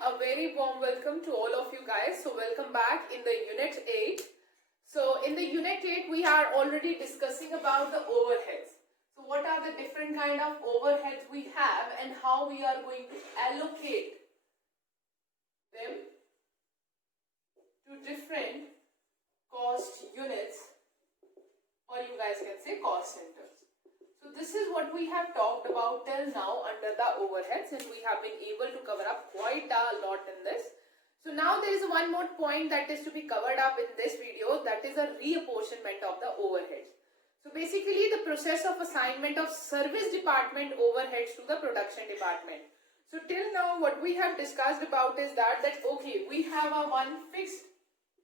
A very warm welcome to all of you guys. So welcome back in the Unit 8. So in the Unit 8 we are already discussing about the overheads. So what are the different kind of overheads we have and how we are going to allocate them to different cost units, or you guys can say cost centers. So this is what we have talked about till now under the overheads, and we have been able to cover up quite a lot in this. So now there is one more point that is to be covered up in this video, that is a reapportionment of the overheads. So basically the process of assignment of service department overheads to the production department. So till now what we have discussed about is that okay, we have a one fixed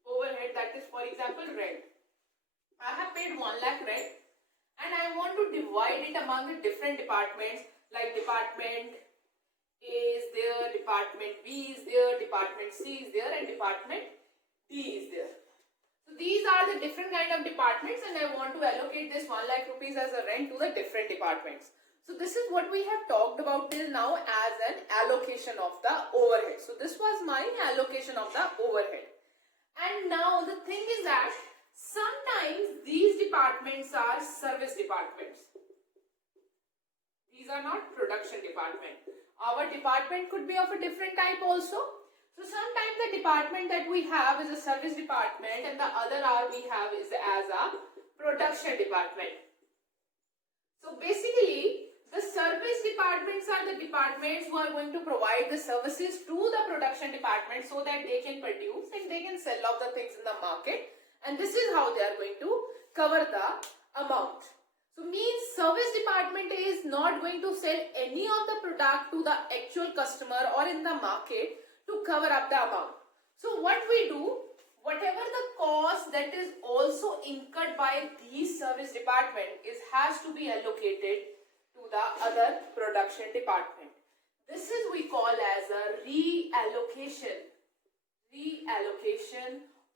overhead, that is for example rent. I have paid 1 lakh rent and I want to divide it among the different departments, like department A is there, department B is there, department C is there, and department D is there. So these are the different kind of departments, and I want to allocate this 1 lakh rupees as a rent to the different departments. So this is what we have talked about till now as an allocation of the overhead. So this was my allocation of the overhead. And now the thing is that sometimes these departments are service departments. These are not production department. Our department could be of a different type also. So sometimes the department that we have is a service department and the other we have is as a production department. So basically the service departments are the departments who are going to provide the services to the production department so that they can produce and they can sell off the things in the market. And this is how they are going to cover the amount. So means service department is not going to sell any of the product to the actual customer or in the market to cover up the amount. So what we do, whatever the cost that is also incurred by these service department has to be allocated to the other production department. This is we call as a reallocation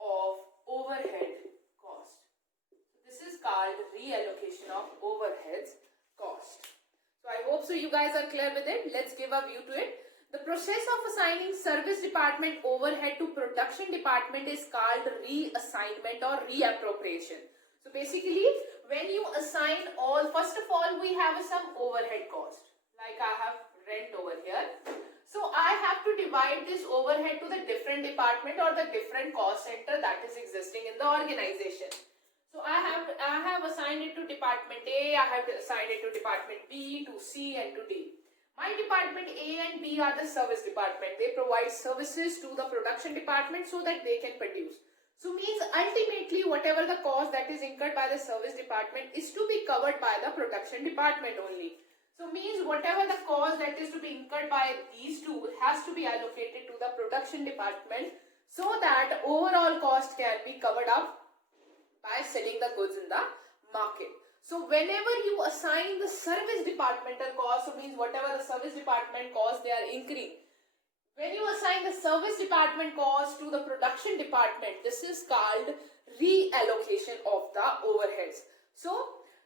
of overhead cost. So this is called reallocation of overheads cost. So I hope so you guys are clear with it. Let's give a view to it. The process of assigning service department overhead to production department is called reassignment or reappropriation. So basically when you assign all, first of all we have some overhead cost, like I have rent over here. So I have to divide this overhead to the different department or the different cost center that is existing in the organization. So I have assigned it to department A, I have assigned it to department B, to C and to D. My department A and B are the service department. They provide services to the production department so that they can produce. So means ultimately whatever the cost that is incurred by the service department is to be covered by the production department only. So means whatever the cost that is to be incurred by these two has to be allocated to the production department so that overall cost can be covered up by selling the goods in the market. So whenever you assign the service departmental cost, so means whatever the service department cost they are incurring, when you assign the service department cost to the production department, this is called reallocation of the overheads. So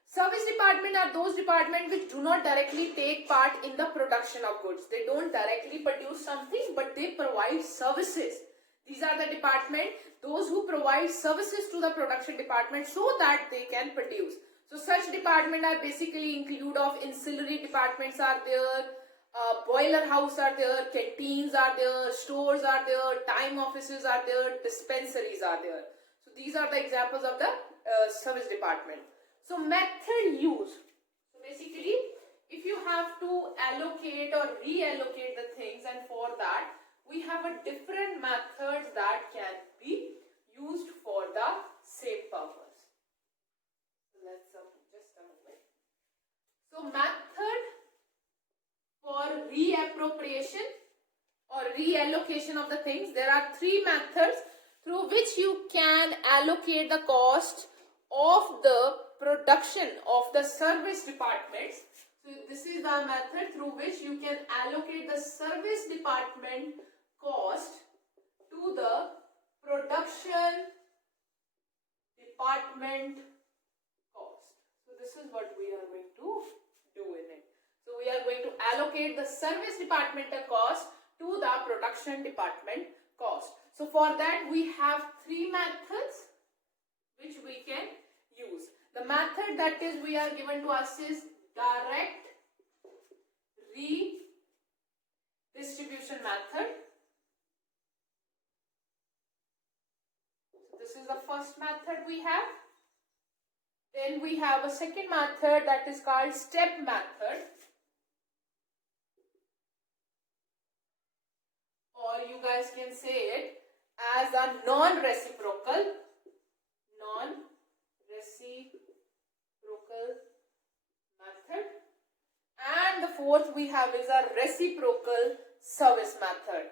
service department are those departments which do not directly take part in the production of goods. They don't directly produce something, but they provide services. These are the department, those who provide services to the production department so that they can produce. So such department are basically include of ancillary departments are there, boiler house are there, canteens are there, stores are there, time offices are there, dispensaries are there. So these are the examples of the service department. So method use. So basically if you have to allocate or reallocate the things, and for that we have a different methods that can be used for the same purpose. So let's just a moment. So method for reappropriation or reallocation of the things, there are three methods through which you can allocate the cost of the production of the service departments. So this is the method through which you can allocate the service department cost to the production department cost. So this is what we are going to do in it. So we are going to allocate the service departmental cost to the production department cost. So for that we have three methods which we can use. The method that is we are given to us is direct redistribution method. So this is the first method we have. Then we have a second method that is called step method, or you guys can say it as a non-reciprocal method. And the fourth we have is a reciprocal service method.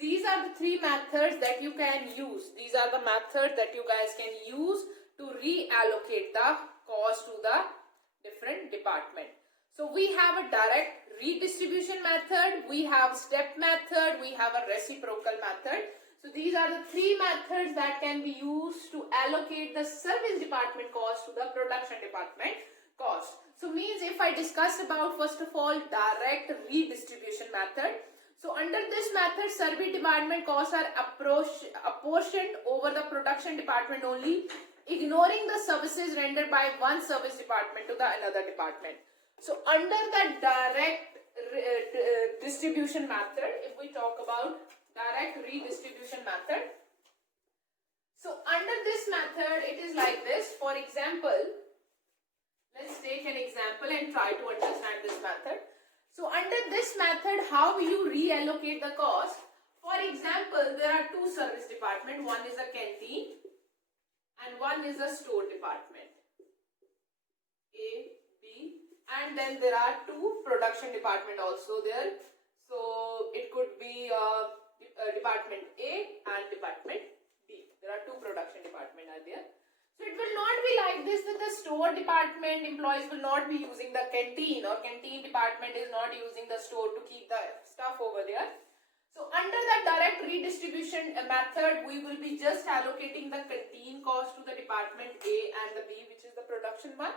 These are the three methods that you can use. These are the methods that you guys can use to reallocate the cost to the different department. So we have a direct redistribution method, we have step method, we have a reciprocal method. So these are the three methods that can be used to allocate the service department cost to the production department cost. So means if I discuss about first of all direct redistribution method. So under this method, service department costs are apportioned over the production department only, ignoring the services rendered by one service department to the another department. So under the direct distribution method, if we talk about direct redistribution method, so under this method, it is like this. For example, let's take an example and try to understand this method. So under this method, how you reallocate the cost? For example, there are two service departments. One is a canteen and one is a store department. A, B, and then there are two production department also there. So it could be department A and department B. There are two production department are there. So it will not be like this that the store department employees will not be using the canteen, or canteen department is not using the store to keep the stuff over there. So under the direct redistribution method, we will be just allocating the canteen cost to the department A and the B, which is the production one.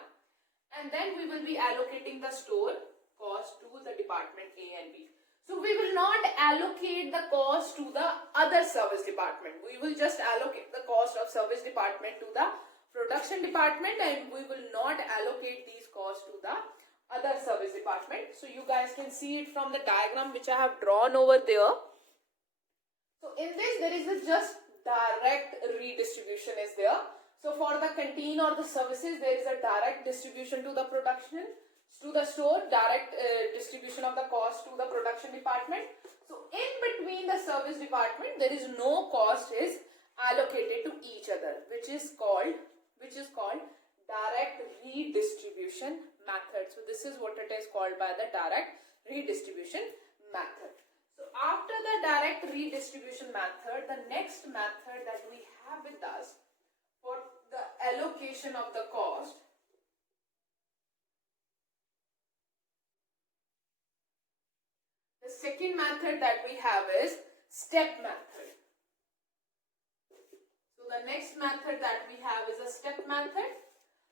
And then we will be allocating the store cost to the department A and B. So we will not allocate the cost to the other service department. We will just allocate the cost of service department to the production department, and we will not allocate these costs to the other service department. So you guys can see it from the diagram which I have drawn over there. So in this there is a just direct redistribution is there. So for the canteen or the services, there is a direct distribution to the production, to the store, direct distribution of the cost to the production department. So in between the service department, there is no cost is allocated to each other, which is called direct redistribution method. So this is what it is called by the direct redistribution method. So after the direct redistribution method, the next method that we have with us for the allocation of the cost, the second method that we have is step method. So the next method that we have is a step method.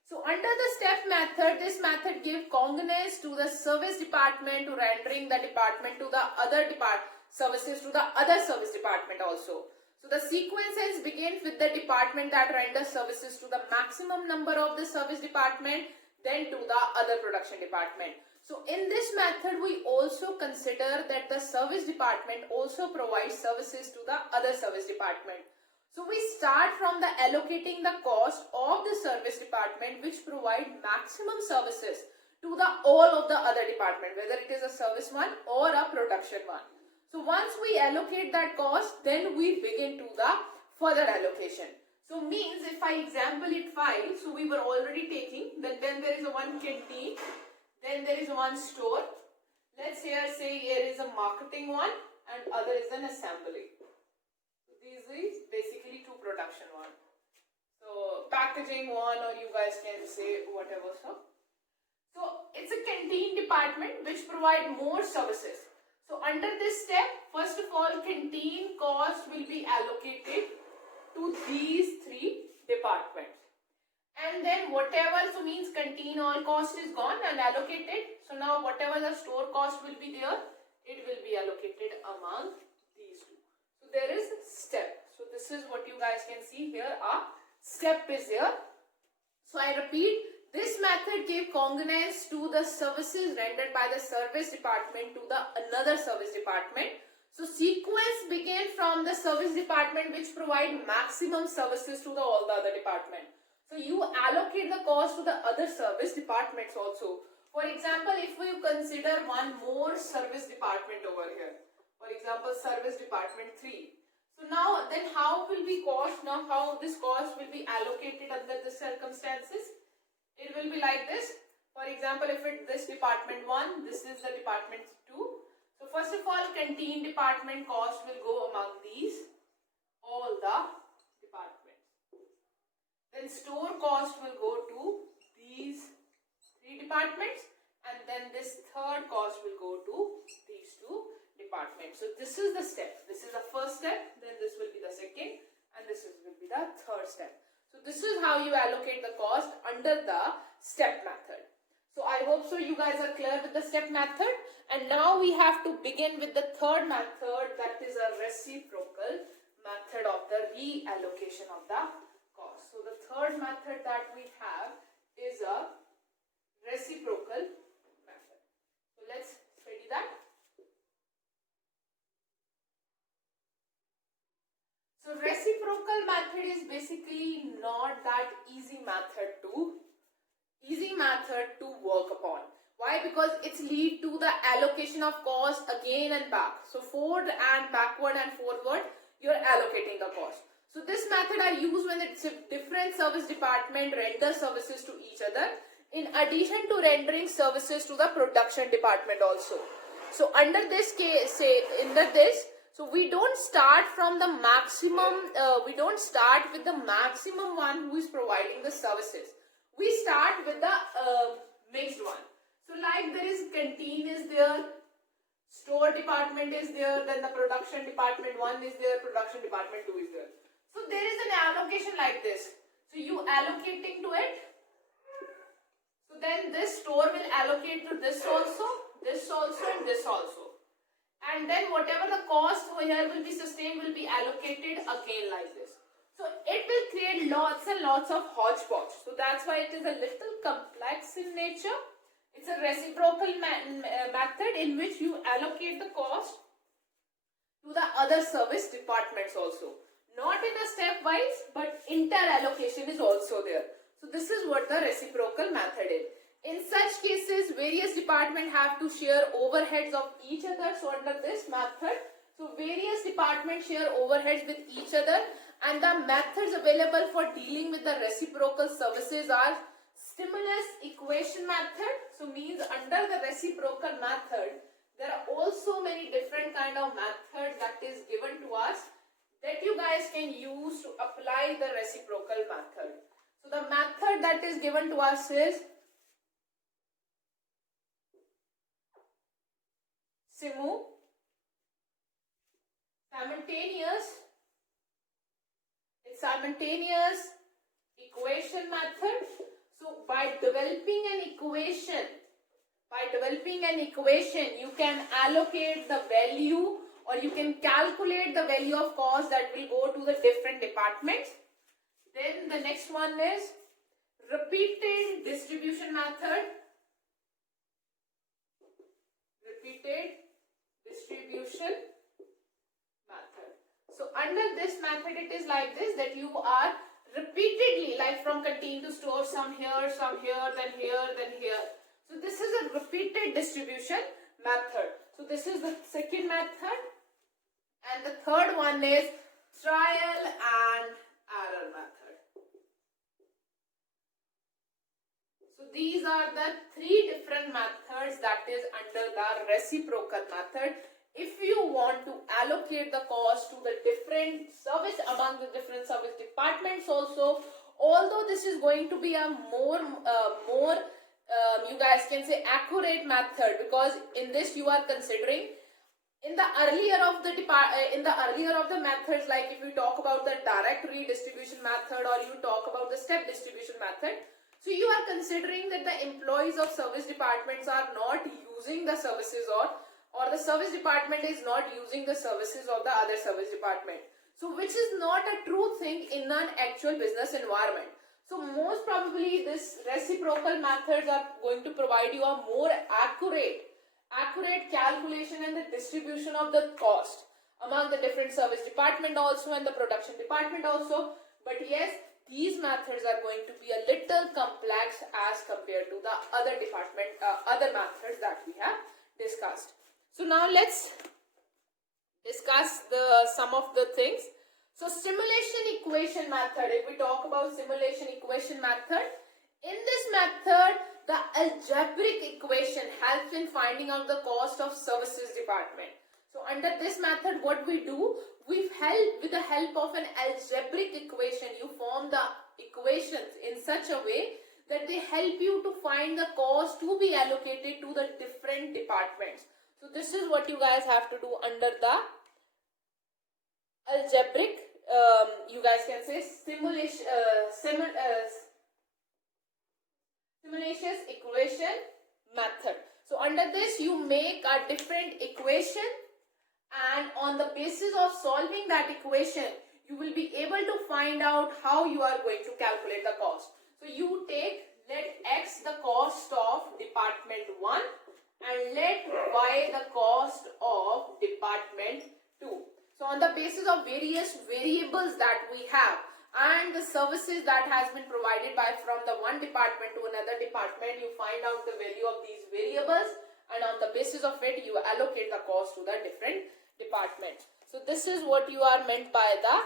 So under the step method, this method gives congruence to the service department to rendering the department to the other services to the other service department also. So the sequences begin with the department that renders services to the maximum number of the service department, then to the other production department. So in this method, we also consider that the service department also provides services to the other service department. So we start from the allocating the cost of the service department which provide maximum services to the all of the other department, whether it is a service one or a production one. So once we allocate that cost, then we begin to the further allocation. So means if I example it 5, so we were already taking, then there is a one canteen, then there is one store. Let's here say here is a marketing one and other is an assembly. This is basically two production one. So packaging one, or you guys can say whatever. So it's a canteen department which provide more services. So under this step, first of all, canteen cost will be allocated to these three departments. and then whatever, so means canteen all cost is gone and allocated. So now whatever the store cost will be there, it will be allocated among these two. So there is a step. So this is what you guys can see here, a step is there. So I repeat, this method gave congruence to the services rendered by the service department to the another service department. So sequence began from the service department which provide maximum services to all the other department. So you allocate the cost to the other service departments also. For example, if we consider one more service department over here, for example, service department 3. So now then how will be cost, now how this cost will be allocated under the circumstances? It will be like this. For example, if it this department 1, this is the department 2. So first of all, canteen department cost will go among these, all the departments. Then store cost will go to these 3 departments, and then this third cost will go to these 2 departments. So this is the step. This is the first step, then this will be the second, and this will be the third step. So this is how you allocate the cost under the step method. So I hope so you guys are clear with the step method. And now we have to begin with the third method, that is a reciprocal method of the reallocation of the cost. So the third method that we have is a reciprocal method. So let's study that. So reciprocal method is basically not that easy method to work upon. Why? Because it's lead to the allocation of cost again and back. So forward and backward and forward, you're allocating the cost. So this method are used when it's a different service department render services to each other, in addition to rendering services to the production department also. So under this case, so we don't start from the maximum, we don't start with the maximum one who is providing the services. We start with the mixed one. So like there is canteen is there, store department is there, then the production department 1 is there, production department 2 is there. So there is an allocation like this. So you allocating to it. So then this store will allocate to this also, and this also. And then whatever the cost here will be sustained will be allocated again like this. So it will create lots and lots of hodgepodge. So that's why it is a little complex in nature. It's a reciprocal method in which you allocate the cost to the other service departments also. Not in a stepwise, but inter-allocation is also there. So this is what the reciprocal method is. In such cases, various departments have to share overheads of each other. So under this method, so various departments share overheads with each other, and the methods available for dealing with the reciprocal services are stimulus equation method. So means under the reciprocal method, there are also many different kind of methods that is given to us that you guys can use to apply the reciprocal method. So the method that is given to us is simultaneous equation method. So by developing an equation, you can allocate the value, or you can calculate the value of cost that will go to the different departments. Then the next one is repeated distribution method. So under this method, it is like this, that you are repeatedly, like from canteen to store, some here, then here. So this is a repeated distribution method. So this is the second method. And the third one is trial and error method. So these are the 3 different methods that is under the reciprocal method. If you want to allocate the cost to the different service among the different service departments also, although this is going to be a more you guys can say accurate method, because in this you are considering in the earlier of the methods, like if we talk about the direct redistribution method or you talk about the step distribution method, so you are considering that the employees of service departments are not using the services, or the service department is not using the services of the other service department. So which is not a true thing in an actual business environment. So most probably this reciprocal methods are going to provide you a more accurate calculation and the distribution of the cost among the different service department also and the production department also. But yes, these methods are going to be a little complex as compared to the other methods that we have discussed. So now let's discuss some of the things. So simulation equation method, if we talk about simulation equation method, in this method, the algebraic equation helps in finding out the cost of services department. So under this method, what we do, with the help of an algebraic equation, you form the equations in such a way that they help you to find the cost to be allocated to the different departments. So this is what you guys have to do under the algebraic, you guys can say simulation equation method. So under this you make a different equation, and on the basis of solving that equation you will be able to find out how you are going to calculate the cost. So you let x the cost of department 1 and let y the cost of department 2. So on the basis of various variables that we have and the services that has been provided from the one department to another department, you find out the value of these variables, and on the basis of it you allocate the cost to the different departments. So this is what you are meant by the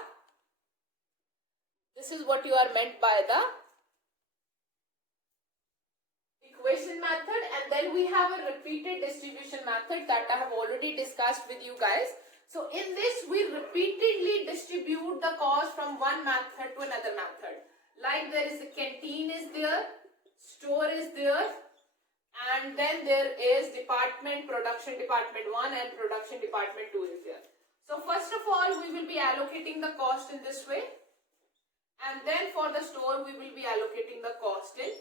equation method. And then we have a repeated distribution method that I have already discussed with you guys. So in this we repeatedly distribute the cost from one method to another method. Like there is a canteen is there, store is there, and then there is production department 1 and production department 2 is there. So first of all we will be allocating the cost in this way, and then for the store we will be allocating the cost in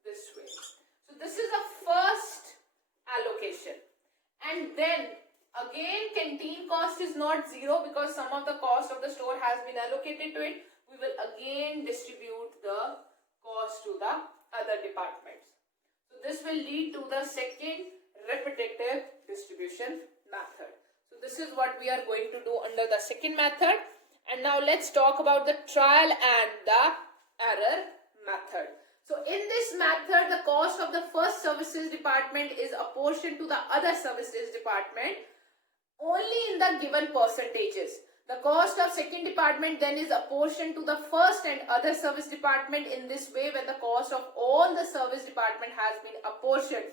this way. So this is the first allocation. And then again, canteen cost is not zero because some of the cost of the store has been allocated to it. We will again distribute the cost to the other departments. So this will lead to the second repetitive distribution method. So this is what we are going to do under the second method. And now let's talk about the trial and the error method. So in this method, the cost of the first services department is apportioned to the other services department only in the given percentages. The cost of second department then is apportioned to the first and other service department in this way. When the cost of all the service department has been apportioned,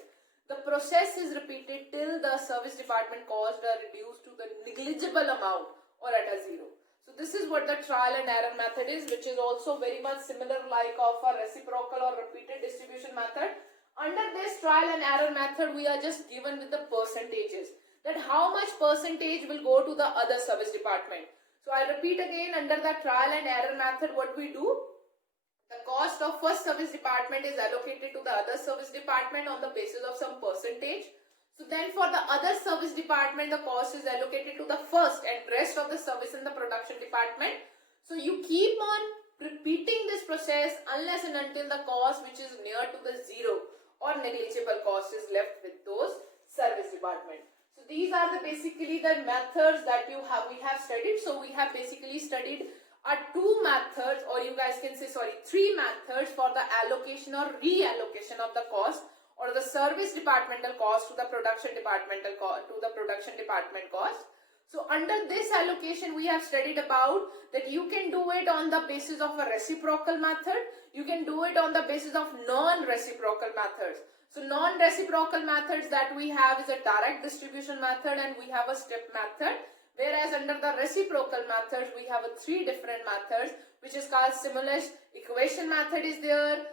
the process is repeated till the service department costs are reduced to the negligible amount or at a zero. So this is what the trial and error method is, which is also very much similar like of a reciprocal or repeated distribution method. Under this trial and error method, we are just given with the percentages, that how much percentage will go to the other service department. So I repeat again, under the trial and error method, what we do, the cost of first service department is allocated to the other service department on the basis of some percentage. So then for the other service department, the cost is allocated to the first and rest of the service in the production department. So you keep on repeating this process unless and until the cost which is near to the zero or negligible cost is left with those service department. So these are basically the methods that we have studied. So we have basically studied three methods for the allocation or reallocation of the cost, or the service departmental cost to the production department cost. So under this allocation we have studied about that you can do it on the basis of a reciprocal method, you can do it on the basis of non-reciprocal methods. So non-reciprocal methods that we have is a direct distribution method and we have a step method, whereas under the reciprocal methods we have three different methods, which is called simulation equation method is there,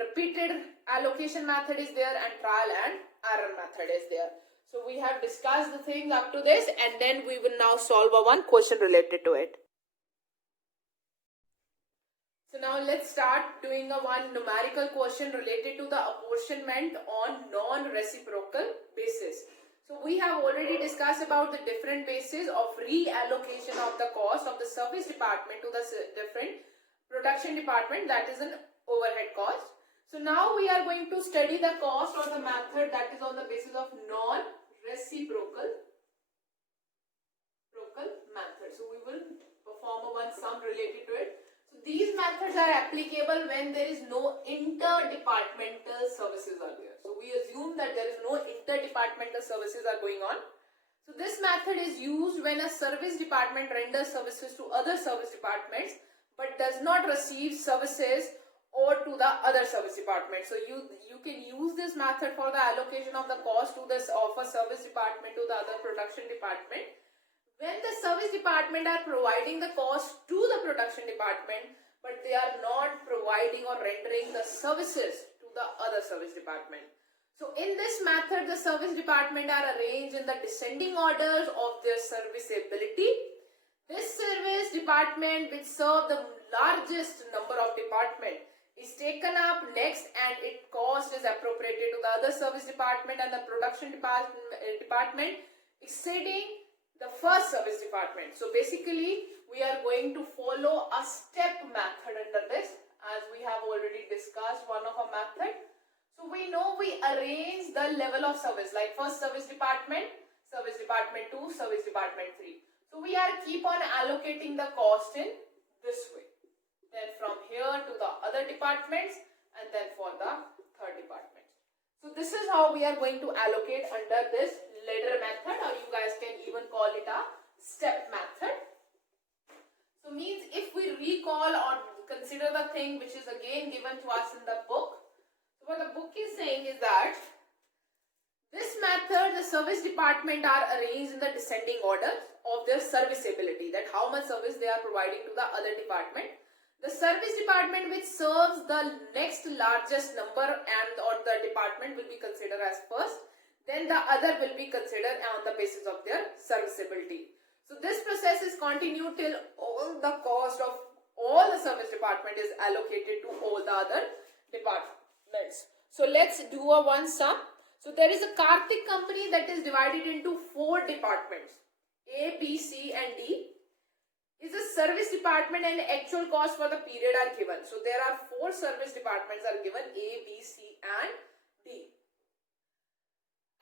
repeated allocation method is there, and trial and error method is there. So we have discussed the things up to this, and then we will now solve a one question related to it. So now let's start doing a one numerical question related to the apportionment on non-reciprocal basis. So we have already discussed about the different bases of reallocation of the cost of the service department to the different production department, that is an overhead cost. So now we are going to study the cost or the method that is on the basis of non-reciprocal method. So we will perform a one sum related to it. So these methods are applicable when there is no interdepartmental services are there. So we assume that there is no interdepartmental services are going on. So this method is used when a service department renders services to other service departments but does not receive services or to the other service department. So you can use this method for the allocation of the cost to this of a service department to the other production department when the service department are providing the cost to the production department but they are not providing or rendering the services to the other service department. So in this method, the service department are arranged in the descending orders of their serviceability. This service department which serve the largest number of department is taken up next and its cost is appropriated to the other service department and the production department exceeding the first service department. So basically we are going to follow a step method under this, as we have already discussed one of a method. So we know we arrange the level of service like first service department 2, service department 3. So we are keep on allocating the cost in this way. Then from here to the other departments and then for the third department. So this is how we are going to allocate under this ladder method, or you guys can even call it a step method. So means if we recall or consider the thing which is again given to us in the book. So what the book is saying is that this method, the service department are arranged in the descending order of their serviceability, that how much service they are providing to the other department. The service department which serves the next largest number and or the department will be considered as first. Then the other will be considered on the basis of their serviceability. So this process is continued till all the cost of all the service department is allocated to all the other departments. So let's do a one sum. So there is a Kartik company that is divided into 4 departments, A, B, C and D. Is a service department and actual cost for the period are given. So there are 4 service departments are given, A, B, C and D.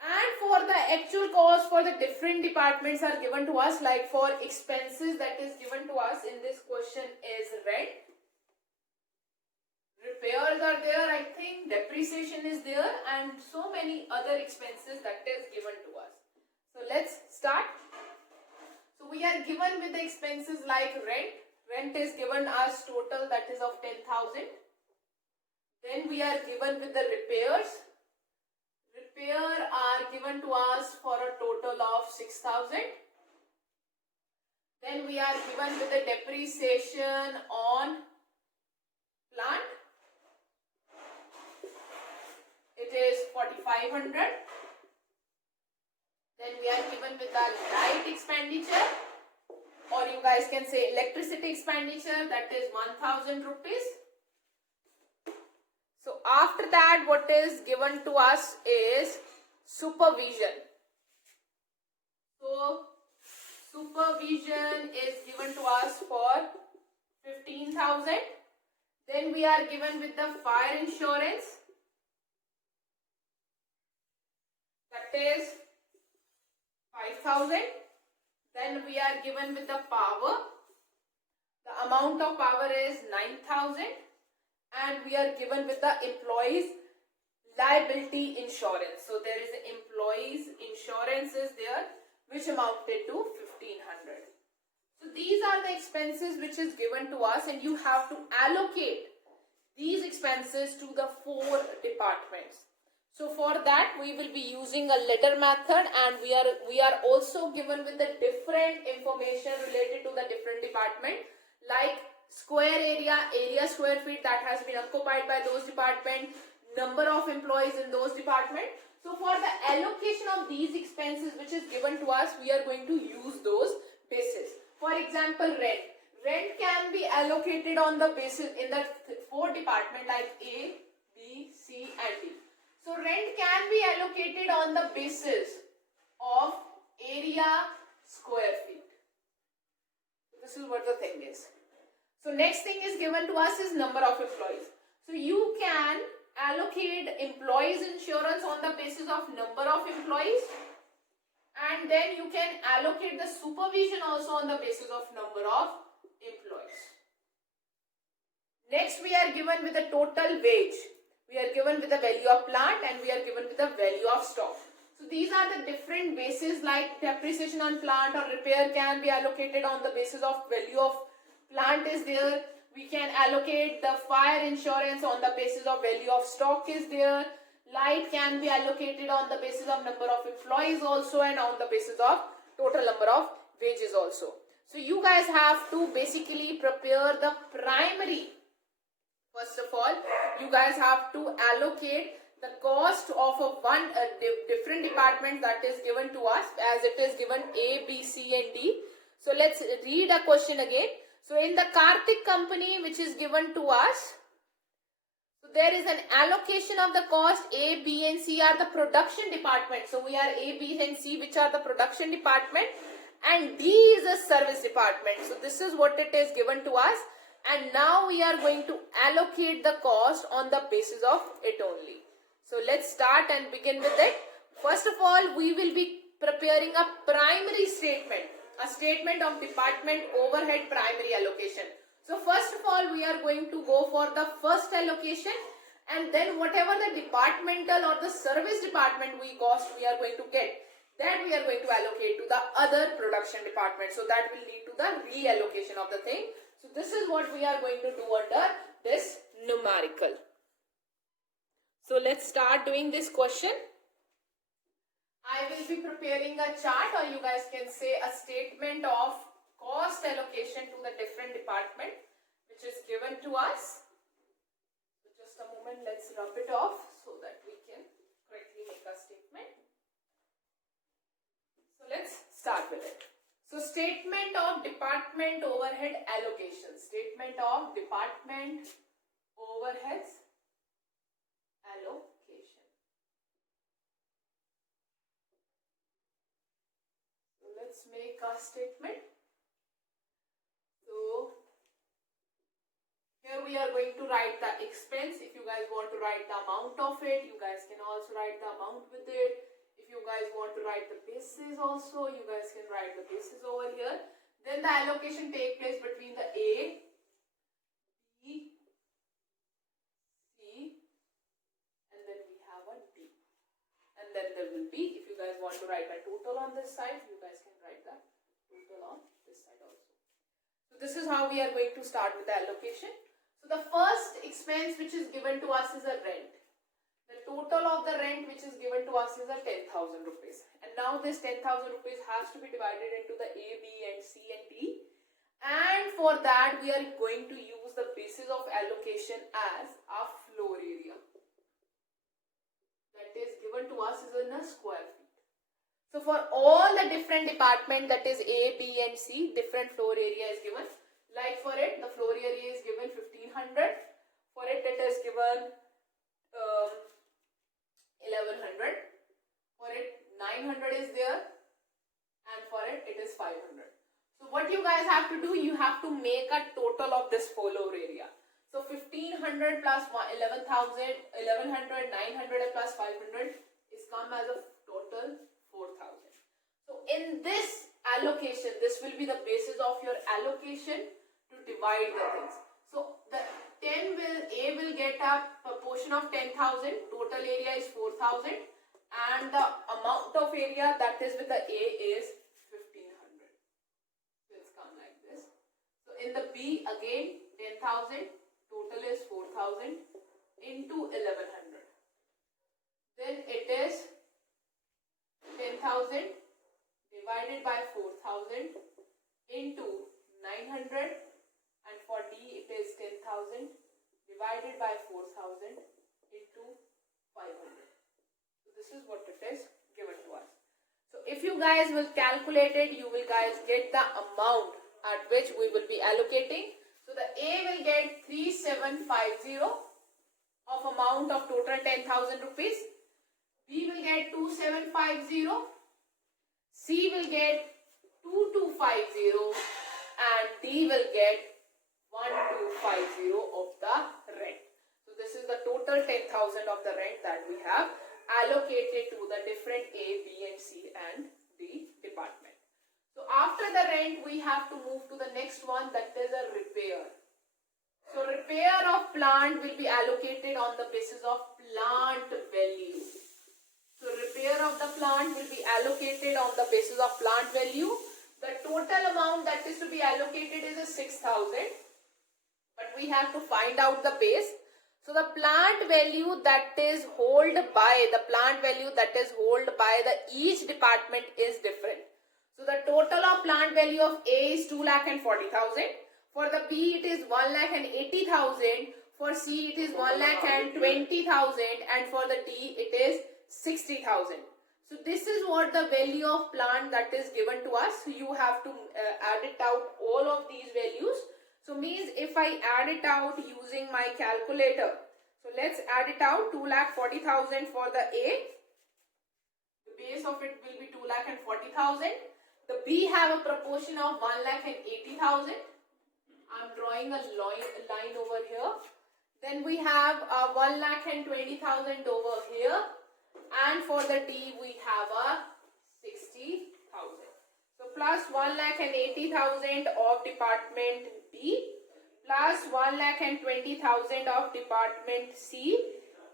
And for the actual cost for the different departments are given to us, like for expenses that is given to us in this question is rent. Repairs are there, I think, depreciation is there and so many other expenses that is given to us. So let's start. So we are given with the expenses like rent. Rent is given as total that is of 10,000. Then we are given with the repairs. Repair are given to us for a total of 6,000. Then we are given with the depreciation on plant. It is 4,500. Then we are given with the light expenditure, or you guys can say electricity expenditure, that is 1,000 rupees. So after that, what is given to us is supervision. So supervision is given to us for 15,000. Then we are given with the fire insurance, that is 5,000. Then we are given with the power. The amount of power is 9,000. And we are given with the employees liability insurance. So there is employees insurance is there, which amounted to 1,500. So these are the expenses which is given to us, and you have to allocate these expenses to the 4 departments. So for that we will be using a ladder method, and we are also given with the different information related to the different department, like square area square feet that has been occupied by those department, number of employees in those department. So for the allocation of these expenses which is given to us, we are going to use those bases. For example, rent. Rent can be allocated on the basis in the four department like A, B, C and D. So rent can be allocated on the basis of area square feet. This is what the thing is. So next thing is given to us is number of employees. So you can allocate employees insurance on the basis of number of employees, and then you can allocate the supervision also on the basis of number of employees. Next we are given with the total wage. We are given with the value of plant and we are given with the value of stock. So these are the different bases, like depreciation on plant or repair can be allocated on the basis of value of plant is there. We can allocate the fire insurance on the basis of value of stock is there. Light can be allocated on the basis of number of employees also, and on the basis of total number of wages also. So you guys have to basically prepare the primary. First of all, you guys have to allocate the cost of different department that is given to us, as it is given A, B, C and D. So let's read a question again. So in the Kartik company which is given to us, so there is an allocation of the cost. A, B and C are the production department. So we are A, B and C which are the production department, and D is a service department. So this is what it is given to us, and now we are going to allocate the cost on the basis of it only. So let's start and begin with it. First of all, we will be preparing a primary statement, a statement of department overhead primary allocation. So first of all, we are going to go for the first allocation, and then whatever the departmental or the service department cost we are going to get, that we are going to allocate to the other production department. So that will lead to the reallocation of the thing. So this is what we are going to do under this numerical. So let's start doing this question. I will be preparing a chart, or you guys can say a statement of cost allocation to the different department which is given to us. So just a moment, let's rub it off so that we can correctly make a statement. So let's start with it. So statement of department overhead allocation. Statement of department overheads allocation. So let's make a statement. So here we are going to write the expense. If you guys want to write the amount of it, you guys can also write the amount with it. If you guys want to write the basis also, you guys can write the basis over here. Then the allocation take place between the A, B, C, and then we have a D. And then there will be, if you guys want to write a total on this side, you guys can write the total on this side also. So this is how we are going to start with the allocation. So the first expense which is given to us is a rent. The total of the rent which is given to us is a 10,000 rupees. And now this 10,000 rupees has to be divided into the A, B and C and D. And for that we are going to use the basis of allocation as a floor area. That is given to us is in a square feet. So for all the different department, that is A, B and C, different floor area is given. Like for it, the floor area is given 1500. For it is given 1100. For it 900 is there, and for it is 500. So what you guys have to do, you have to make a total of this floor area. So 1500 plus 11,000, 1100, 900 plus 500 is come as a total 4,000. So in this allocation, this will be the basis of your allocation to divide the things. So the A will get a proportion of 10,000, total area is 4,000, and the amount of area that is with the A is 1,500. So it's come like this. So in the B again 10,000, total is 4,000 into 1,100. Then it is 10,000 divided by 4,000 into 900, and for D it is 10,000 divided by 4,000 into 500. So This is what it is given to us. So if you guys will calculate it, you will guys get the amount at which we will be allocating. So the A will get 3750 of amount of total 10,000 rupees. B will get 2750. C will get 2250 and D will get 1250 of the rent. So this is the total 10,000 of the rent that we have allocated to the different A, B and C and D department. So after the rent we have to move to the next one, that is a repair. So repair of plant will be allocated on the basis of plant value. So repair of the plant will be allocated on the basis of plant value. The total amount that is to be allocated is a 6,000, but we have to find out the base. So the plant value that is held by the each department is different. So the total of plant value of A is 2,40,000. For the B it is 1,80,000. For C it is 1,20,000 and for the D it is 60,000. So this is what the value of plant that is given to us. So you have to add it out all of these values. So means if I add it out using my calculator. So let's add it out. 2,40,000 for the A. The base of it will be 2,40,000. The B have a proportion of 1,80,000. I'm drawing a line over here. Then we have 1,20,000 over here. And for the D we have a 60,000. So plus 1,80,000 of department B plus 1,20,000 of department C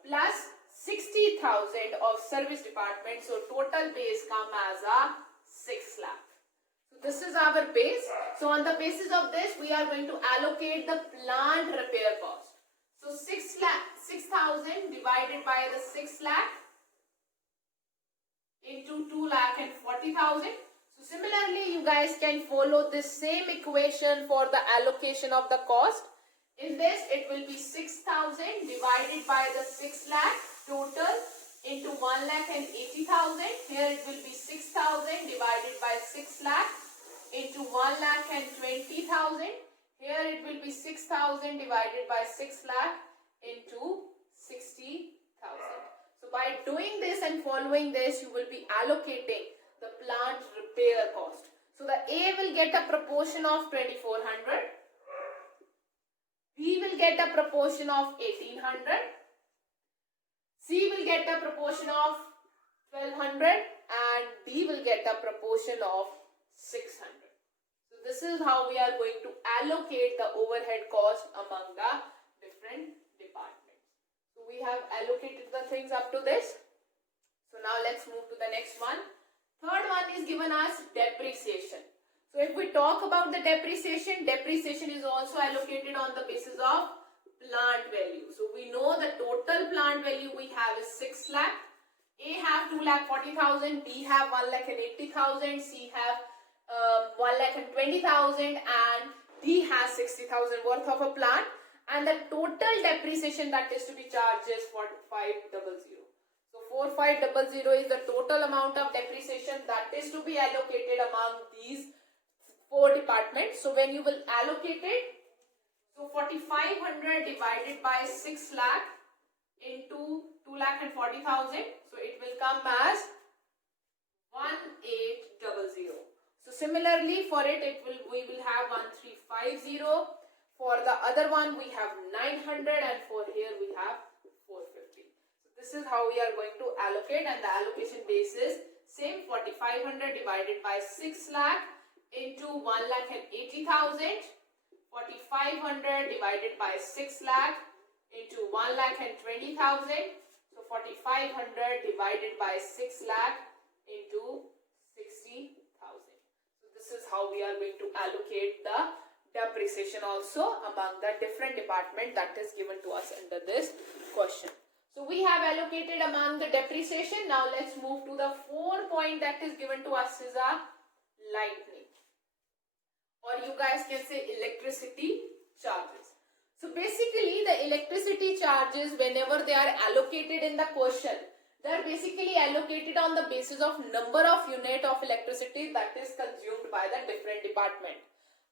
plus 60,000 of service department. So total base come as a 6 lakh. So this is our base. So on the basis of this we are going to allocate the plant repair cost. So 6,000 divided by the 6 lakh into 2,40,000. So similarly you guys can follow this same equation for the allocation of the cost. In this it will be 6,000 divided by the 6 lakh total into 1,80,000. Here it will be 6,000 divided by 6 lakh into 1,20,000. Here it will be 6,000 divided by 6 lakh into 60,000. So by doing this and following this, you will be allocating the plant repair cost. So the A will get a proportion of 2,400. B will get a proportion of 1,800. C will get a proportion of 1,200 and D will get a proportion of 600. So this is how we are going to allocate the overhead cost among the different departments. So we have allocated the things up to this. So now let's move to the next one. Third one is given as depreciation. So if we talk about the depreciation is also allocated on the basis of plant value. So we know the total plant value we have is 6 lakh. A have 2,40,000, B have 1,80,000, C have 1,20,000 and D has 60,000 worth of a plant. And the total depreciation that is to be charged is 4,500. So 4,500 is the total amount of depreciation that is to be allocated among these 4 departments. So when you will allocate it, so 4,500 divided by 6 lakh into 2,40,000. So it will come as 1,800. So similarly for it, we will have 1,350. For the other one we have 900 and for here we have 450. So this is how we are going to allocate, and the allocation basis same 4,500 divided by 6 lakh into 1,80,000. 4,500 divided by 6 lakh into 1,20,000. So 4,500 divided by 6 lakh into 60,000. So this is how we are going to allocate the depreciation also among the different department that is given to us under this question. So we have allocated among the depreciation. Now let's move to the 4th point that is given to us is a lightning, or you guys can say electricity charges. So basically the electricity charges, whenever they are allocated in the question, They are basically allocated on the basis of number of unit of electricity that is consumed by the different department.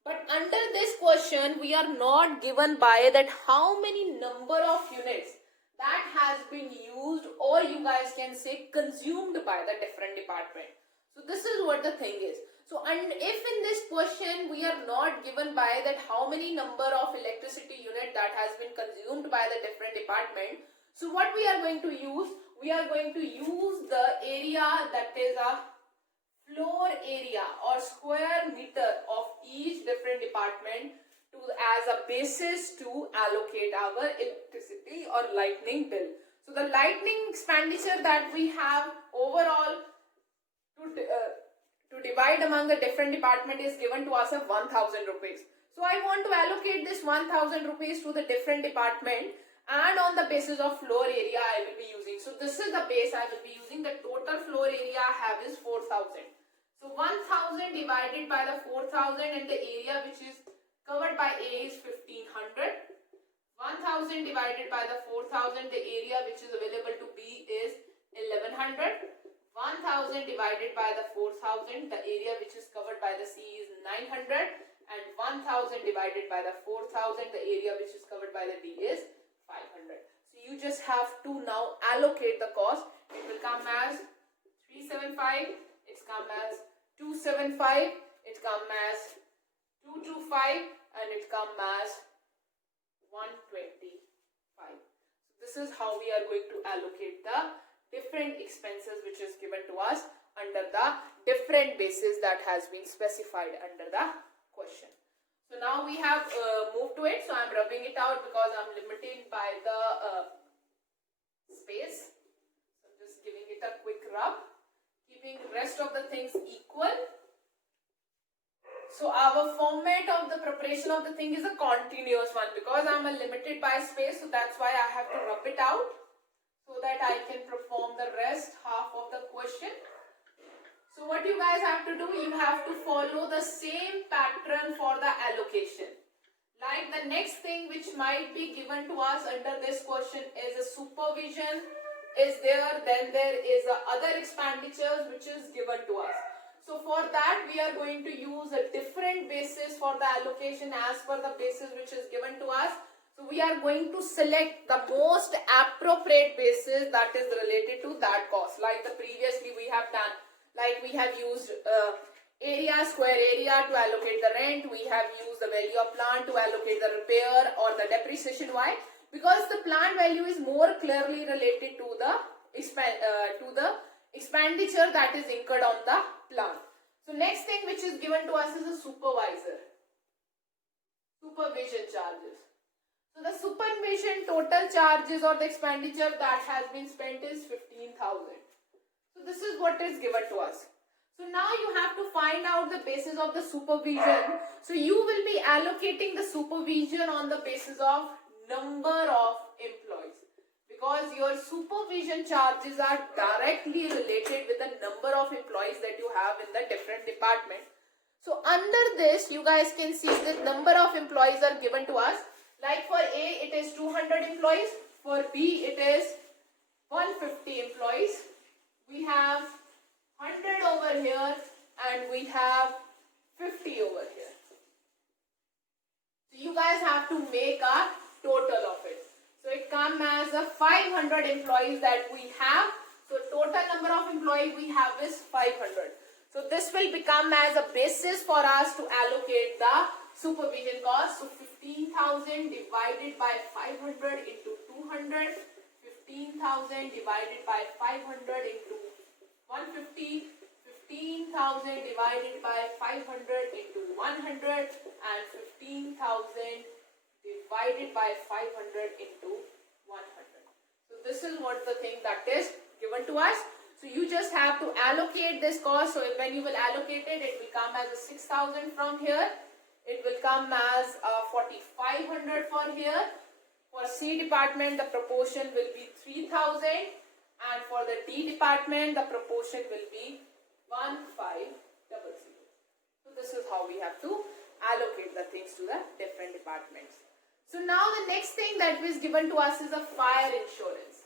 But under this question, we are not given by that how many number of units that has been used, or you guys can say consumed by the different department. So this is what the thing is. So, and if in this question we are not given by that how many number of electricity unit that has been consumed by the different department, so what we are going to use? We are going to use the area that is a floor area or square meter of each different department to as a basis to allocate our electricity or lightning bill. So the lightning expenditure that we have overall to divide among the different department is given to us of 1000 rupees. So I want to allocate this 1000 rupees to the different department, and on the basis of floor area I will be using. So this is the base I will be using. The total floor area I have is 4000. So 1000 divided by the 4000, and the area which is covered by A is 1500. 1000 divided by the 4000, the area which is available to B is 1100. 1000 divided by the 4000, the area which is covered by the C is 900, and 1000 divided by the 4000, the area which is covered by the D is 500. So you just have to now allocate the cost. It will come as 375, it's come as 275, it come as 225, and it come as 125. So this is how we are going to allocate the different expenses which is given to us under the different bases that has been specified under the question. So now we have moved to it. So I am rubbing it out because I am limited by the space. So I'm just giving it a quick rub, keeping the rest of the things equal. So our format of the preparation of the thing is a continuous one because I am limited by space. So that's why I have to rub it out, so that I can perform the rest half of the question. So what you guys have to do, you have to follow the same pattern for the allocation. Like the next thing which might be given to us under this question is a supervision is there, then there is a other expenditures which is given to us. So for that we are going to use a different basis for the allocation as per the basis which is given to us. So we are going to select the most appropriate basis that is related to that cost. Like the previously we have done, like we have used area, square area to allocate the rent. We have used the value of plant to allocate the repair or the depreciation. Why? Because the plant value is more clearly related to the expenditure that is incurred on the plant. So next thing which is given to us is a supervision charges. So the supervision total charges or the expenditure that has been spent is 15,000. So this is what is given to us. So now you have to find out the basis of the supervision. So you will be allocating the supervision on the basis of number of employees, because your supervision charges are directly related with the number of employees that you have in the different department. So under this you guys can see the number of employees are given to us. Like for A it is 200 employees, for B it is 150 employees. We have 100 over here and we have 50 over here. So you guys have to make a total of it. So it comes as a 500 employees that we have. So total number of employees we have is 500. So this will become as a basis for us to allocate the supervision cost. So 15,000 divided by 500 into 200, 15,000 divided by 500 into 150, 15,000 divided by 500 into 100, and 15,000 divided by 500 into 100. So this is what the thing that is given to us. So you just have to allocate this cost. So when you will allocate it, it will come as a 6,000 from here. It will come as 4,500 for here. For C department, the proportion will be 3,000, and for the D department, the proportion will be 1,500. So this is how we have to allocate the things to the different departments. So now the next thing that is given to us is a fire insurance.